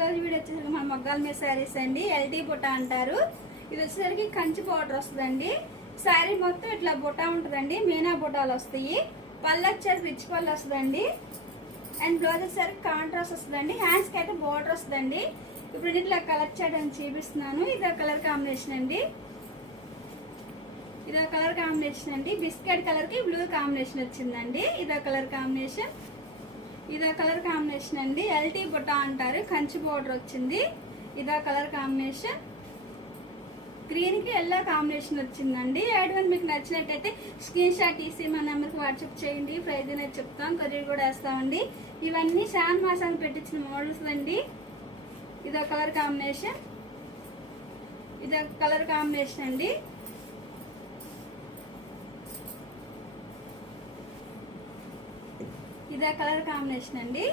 రోజు వీడియో వచ్చేసరికి మన మగ్గాల మీద శారీస్ అండి. ఎల్టీ బుట్ట అంటారు. ఇది వచ్చేసరికి కంచి పౌడర్ వస్తుందండి. శారీ మొత్తం ఇట్లా బుట్ట ఉంటుందండి. మీనా బుట్టాలు వస్తాయి. పళ్ళు వచ్చేసరికి రిచ్ పళ్ళు వస్తుందండి. అండ్ బ్లౌజ్ వచ్చేసరికి కాంట్రాస్ట్ వస్తుందండి. హ్యాండ్స్ కి అయితే బోర్డర్ వస్తుందండి. ఇప్పుడు ఇట్లా కలర్ చేయడానికి చూపిస్తున్నాను. ఇదో కలర్ కాంబినేషన్ అండి. ఇదో కలర్ కాంబినేషన్ అండి. బిస్కెట్ కలర్ కి బ్లూ కాంబినేషన్ వచ్చిందండి. ఇదో కలర్ కాంబినేషన్. ఇదో కలర్ కాంబినేషన్ అండి. ఎల్టీ బుట్ట అంటారు. కంచి బోర్డర్ వచ్చింది. ఇదో కలర్ కాంబినేషన్. గ్రీన్ కి ఎల్లో కాంబినేషన్ వచ్చిందండి. యాడ్ మీకు నచ్చినట్టయితే స్క్రీన్ షాట్ తీసి మా నెంబర్కి వాట్సాప్ చేయండి. ప్రైజ్ అనేది చెప్తాం, కొరియర్ కూడా వేస్తామండి. ఇవన్నీ శాన్ మాసాన్ని పెట్టించిన మోడల్స్ అండి. ఇదో కలర్ కాంబినేషన్. ఇదో కలర్ కాంబినేషన్ అండి. ఇదే కలర్ కాంబినేషన్ అండి.